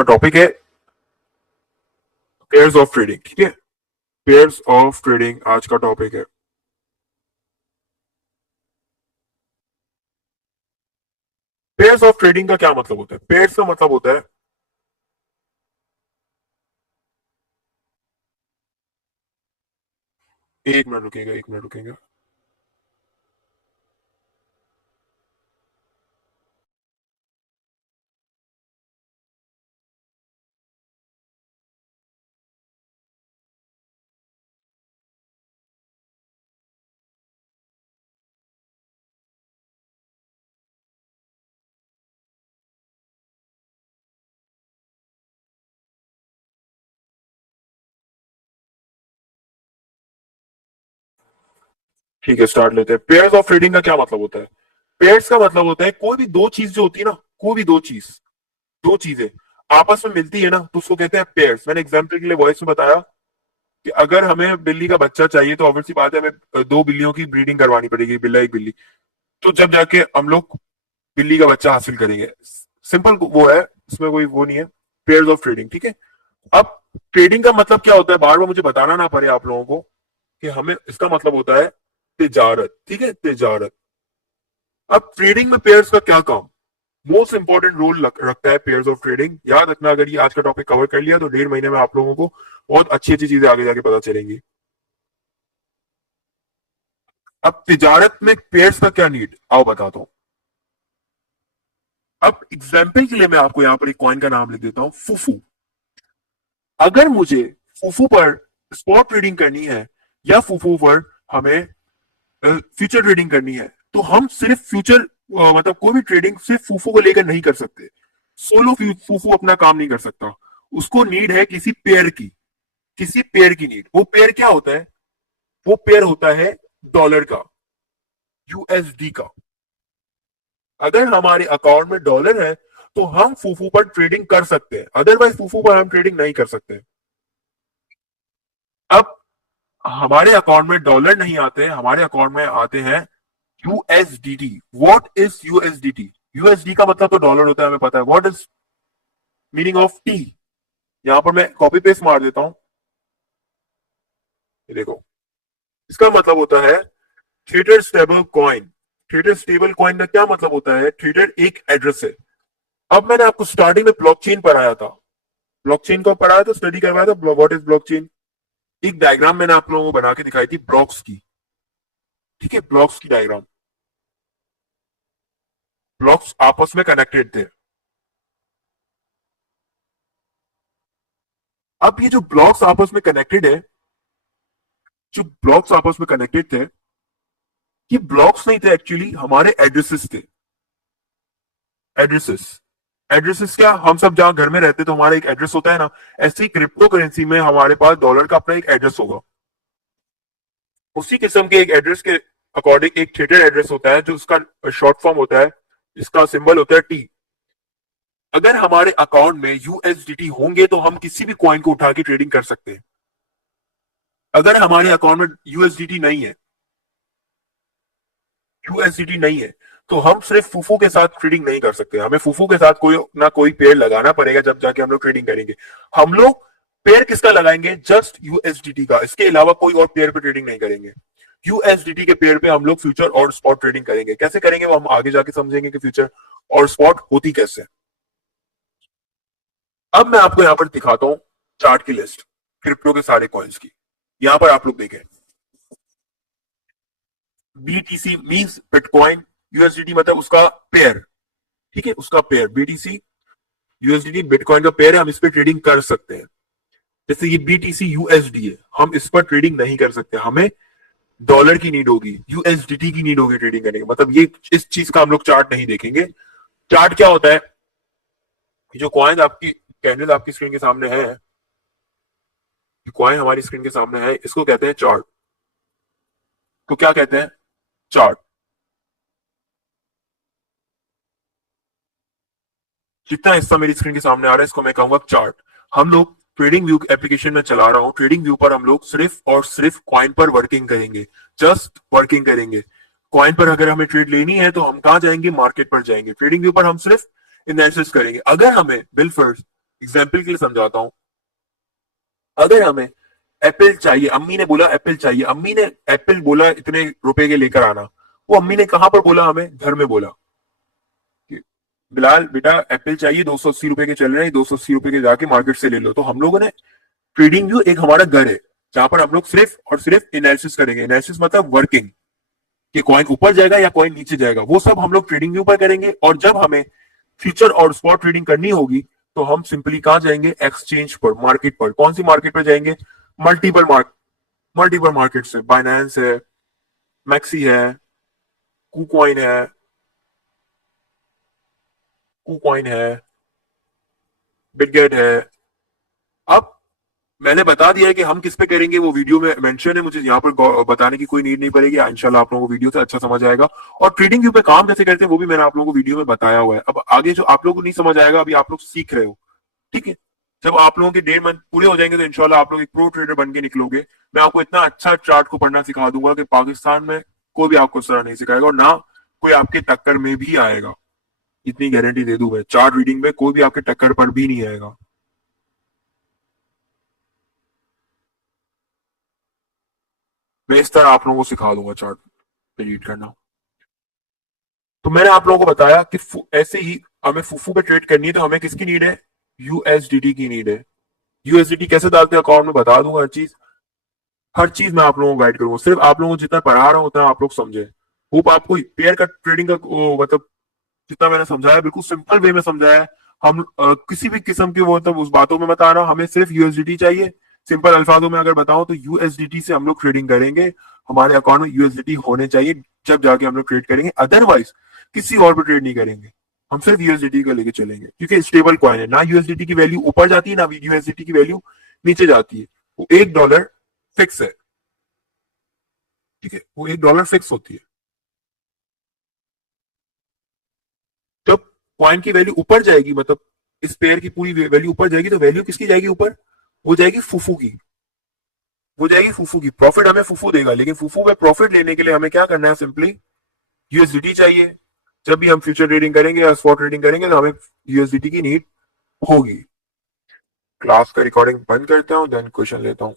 का टॉपिक है pairs of trading. ठीक है, पेयर्स ऑफ ट्रेडिंग आज का टॉपिक है। पेयर्स ऑफ ट्रेडिंग का क्या मतलब होता है? पेयर्स का मतलब होता है, एक मिनट रुकेगा, एक मिनट रुकेगा। ठीक है, स्टार्ट लेते हैं। पेयर्स ऑफ ट्रेडिंग का क्या मतलब होता है? पेयर्स का मतलब होता है कोई भी दो चीज जो होती है ना, कोई भी दो चीजें आपस में मिलती है ना, तो उसको कहते हैं पेयर्स। मैंने एग्जाम्पल के लिए वॉइस में बताया कि अगर हमें बिल्ली का बच्चा चाहिए तो ऑब्वियसली बात है, हमें दो बिल्लियों की ब्रीडिंग करवानी पड़ेगी, बिल्ला एक बिल्ली। तो जब जाके हम लोग बिल्ली का बच्चा हासिल करेंगे। सिंपल वो है, इसमें कोई वो नहीं है। Pairs of trading. ठीक है, अब ट्रेडिंग का मतलब क्या होता है, बार बार मुझे बताना ना पड़े आप लोगों को कि हमें इसका मतलब होता है तिजारत। ठीक है, तिजारत। अब ट्रेडिंग में पेयर्स का क्या काम? मोस्ट इंपॉर्टेंट रोल रखता है पेयर्स ऑफ ट्रेडिंग। याद रखना, अगर ये आज का टॉपिक कवर कर लिया तो 1.5 महीने में आप लोगों को बहुत अच्छी अच्छी चीजें आगे जाके पता चलेंगी। अब तिजारत में पेयर्स का क्या नीड, आओ बताता हूं। अब एग्जाम्पल के लिए मैं आपको यहां पर एक कॉइन का नाम लिख देता हूं, फूफू। अगर मुझे फूफू पर स्पॉट ट्रेडिंग करनी है या फूफू पर हमें फ्यूचर ट्रेडिंग करनी है, तो हम सिर्फ फ्यूचर मतलब कोई भी ट्रेडिंग सिर्फ फूफू को लेकर नहीं कर सकते। सोलो फूफू अपना काम नहीं कर सकता। उसको नीड है किसी पेयर की, किसी पेयर की नीड। वो पेयर क्या होता है? वो पेयर होता है डॉलर का, यूएसडी का। अगर हमारे अकाउंट में डॉलर है तो हम फूफू पर ट्रेडिंग कर सकते हैं, अदरवाइज फूफू पर हम ट्रेडिंग नहीं कर सकते। अब हमारे अकाउंट में डॉलर नहीं आते, हमारे अकाउंट में आते हैं USDT. What is USDT? USD का मतलब तो डॉलर होता है, हमें पता है। What is meaning of T? यहां पर मैं कॉपी पेस्ट मार देता हूं, ये देखो। इसका मतलब होता है theta stable coin. Theta stable coin का क्या मतलब होता है? थीटर एक एड्रेस है। अब मैंने आपको स्टार्टिंग में ब्लॉकचेन पढ़ाया था, ब्लॉकचेन को पढ़ाया था, स्टडी करवाया था, व्हाट इज ब्लॉकचेन। एक डायग्राम मैंने आप लोगों को बना के दिखाई थी ब्लॉक्स की। ठीक है, ब्लॉक्स की डायग्राम। ब्लॉक्स आपस में कनेक्टेड थे। अब ये जो ब्लॉक्स आपस में कनेक्टेड है, जो ब्लॉक्स आपस में कनेक्टेड थे, ये ब्लॉक्स नहीं थे, एक्चुअली हमारे एड्रेसेस थे। एड्रेसेस। एड्रेसेस क्या, हम सब जहां घर में रहते तो हमारा एक एड्रेस होता है ना, ऐसे ही क्रिप्टो करेंसी में हमारे पास डॉलर का अपना एक एड्रेस होगा। उसी किस्म के एक एड्रेस के अकॉर्डिंग एक थेटर एड्रेस होता है, जो उसका शॉर्ट फॉर्म होता है, इसका सिंबल होता है टी। अगर हमारे अकाउंट में यूएसडीटी होंगे तो हम किसी भी कॉइन को उठा के ट्रेडिंग कर सकते हैं। अगर हमारे अकाउंट में यूएसडीटी नहीं है, यूएसडीटी नहीं है, तो हम सिर्फ फूफू के साथ ट्रेडिंग नहीं कर सकते। हमें फूफू के साथ कोई ना कोई पेयर लगाना पड़ेगा, जब जाके हम लोग ट्रेडिंग करेंगे। हम लोग पेयर किसका लगाएंगे? जस्ट यूएसडीटी का। इसके अलावा कोई और पेयर पे ट्रेडिंग नहीं करेंगे। यूएसडीटी के पेयर पे हम लोग फ्यूचर और स्पॉट ट्रेडिंग करेंगे। कैसे करेंगे वो हम आगे जाके समझेंगे कि फ्यूचर और स्पॉट होती कैसे। अब मैं आपको यहां पर दिखाता हूं चार्ट की लिस्ट क्रिप्टो के सारे कॉइन्स की। यहां पर आप लोग देखें, बीटीसी मींस बिटकॉइन, यूएसडीटी मतलब उसका पेयर। ठीक है, उसका पेयर बीटीसी यूएसडीटी बिटकॉइन का पेयर है, हम इस पर ट्रेडिंग कर सकते हैं। जैसे ये बीटीसी यूएसडी है, हम इस पर ट्रेडिंग नहीं कर सकते, हमें डॉलर की नीड होगी, यूएसडीटी की नीड होगी ट्रेडिंग करने की। मतलब ये इस चीज का हम लोग चार्ट नहीं देखेंगे। चार्ट क्या होता है? जो कॉइन आपकी कैंडल आपकी स्क्रीन के सामने है, कॉइन हमारी स्क्रीन के सामने है, इसको कहते हैं चार्ट। तो क्या कहते हैं? चार्ट। जितना हिस्सा मेरी स्क्रीन के सामने आ रहा है इसको मैं कहूंगा चार्ट। हम लोग ट्रेडिंग व्यू एप्लीकेशन में चला रहा हूं, ट्रेडिंग व्यू पर हम लोग सिर्फ और सिर्फ कॉइन पर वर्किंग करेंगे, जस्ट वर्किंग करेंगे। कॉइन पर अगर हमें ट्रेड लेनी है तो हम कहां जाएंगे? मार्केट पर जाएंगे। ट्रेडिंग व्यू पर हम सिर्फ एनालिसिस करेंगे। अगर हमें बिलफर्स एग्जाम्पल के लिए समझाता हूं। अगर हमें एप्पल चाहिए, अम्मी ने बोला एप्पल चाहिए, अम्मी ने एप्पल बोला इतने रुपए के लेकर आना, वो अम्मी ने कहां पर बोला, हमें घर में बोला कि बिलाल बेटा एप्पल चाहिए, 280 रुपए के चल रहे हैं, 280 रुपए के जाके मार्केट से ले लो। तो हम लोगों ने ट्रेडिंग व्यू एक हमारा घर है जहां पर हम लोग सिर्फ और सिर्फ एनालिसिस करेंगे। एनालिसिस मतलब वर्किंग, कि कॉइन ऊपर जाएगा या कॉइन नीचे जाएगा, वो सब हम लोग ट्रेडिंग व्यू पर करेंगे। और जब हमें फ्यूचर और स्पॉट ट्रेडिंग करनी होगी तो हम सिंपली कहां जाएंगे, एक्सचेंज पर, मार्केट पर। कौन सी मार्केट पर जाएंगे, मल्टीपल मार्केट, मल्टीपल मार्केट से, बाइनेंस है, मैक्सी है, कुकॉइन है, कुकॉइन है, बिटगेट है। अब मैंने बता दिया है कि हम किस पे करेंगे, वो वीडियो में मेंशन है, मुझे यहाँ पर बताने की कोई नीड नहीं पड़ेगी। इंशाल्लाह आप लोगों को वीडियो से अच्छा समझ आएगा। और ट्रेडिंग व्यू पे काम कैसे करते हैं वो भी मैंने आप लोगों को वीडियो में बताया हुआ है। अब आगे जो आप लोगों को नहीं समझ आएगा, अभी आप लोग सीख रहे हो, ठीक है। जब आप लोगों के 1.5 मंथ पूरे हो जाएंगे तो इंशाल्लाह आप लोग एक प्रो ट्रेडर बन के निकलोगे। मैं आपको इतना अच्छा चार्ट को पढ़ना सिखा दूंगा कि पाकिस्तान में कोई भी आपको इस तरह नहीं सिखाएगा, और ना कोई आपके टक्कर में भी आएगा। इतनी गारंटी दे दूं मैं, चार्ट रीडिंग में कोई भी आपके टक्कर पर भी नहीं आएगा। मैं इस तरह आप लोगों को सिखा दूंगा चार्ट रीड करना। तो मैंने आप लोगों को बताया कि ऐसे ही हमें फूफू पे ट्रेड करनी है तो हमें किसकी नीड है, यूएसडीटी की नीड है। यूएसडीटी कैसे डालते हैं अकाउंट में बता दूंगा, हर चीज, हर चीज मैं आप लोगों को गाइड करूंगा। सिर्फ आप लोगों को जितना पढ़ा रहा हूं उतना आप लोग समझे। होप आपको पेयर का ट्रेडिंग का मतलब जितना मैंने समझाया बिल्कुल सिंपल वे में समझाया है। हम किसी भी किस्म की वो मतलब उस बातों में मत आना, हमें सिर्फ यूएसडीटी चाहिए। सिंपल अल्फाजों में अगर बताऊं तो यूएसडीटी से हम लोग ट्रेडिंग करेंगे। हमारे अकाउंट में यूएसडीटी होने चाहिए, जब जाके हम लोग ट्रेड करेंगे। अदरवाइज किसी और पर ट्रेड नहीं करेंगे, हम सिर्फ यूएसडीटी का लेके चलेंगे, क्योंकि स्टेबल कॉइन है। ना यूएसडीटी की वैल्यू ऊपर जाती है, ना यूएसडीटी की वैल्यू नीचे जाती है। वो $1 फिक्स है, ठीक है, वो $1 फिक्स होती है। जब कॉइन की वैल्यू ऊपर जाएगी, मतलब इस पेयर की पूरी वैल्यू ऊपर जाएगी, तो वैल्यू किसकी जाएगी ऊपर, वो जाएगी फूफू की, वो जाएगी फूफू की। प्रॉफिट हमें फूफू देगा, लेकिन फूफू में प्रॉफिट लेने के लिए हमें क्या करना है, सिंपली यूएसडीटी चाहिए। जब भी हम फ्यूचर ट्रेडिंग करेंगे या स्पॉट ट्रेडिंग करेंगे तो हमें यूएसडीटी की नीड होगी। क्लास का रिकॉर्डिंग बंद करता हूँ, देन क्वेश्चन लेता हूँ।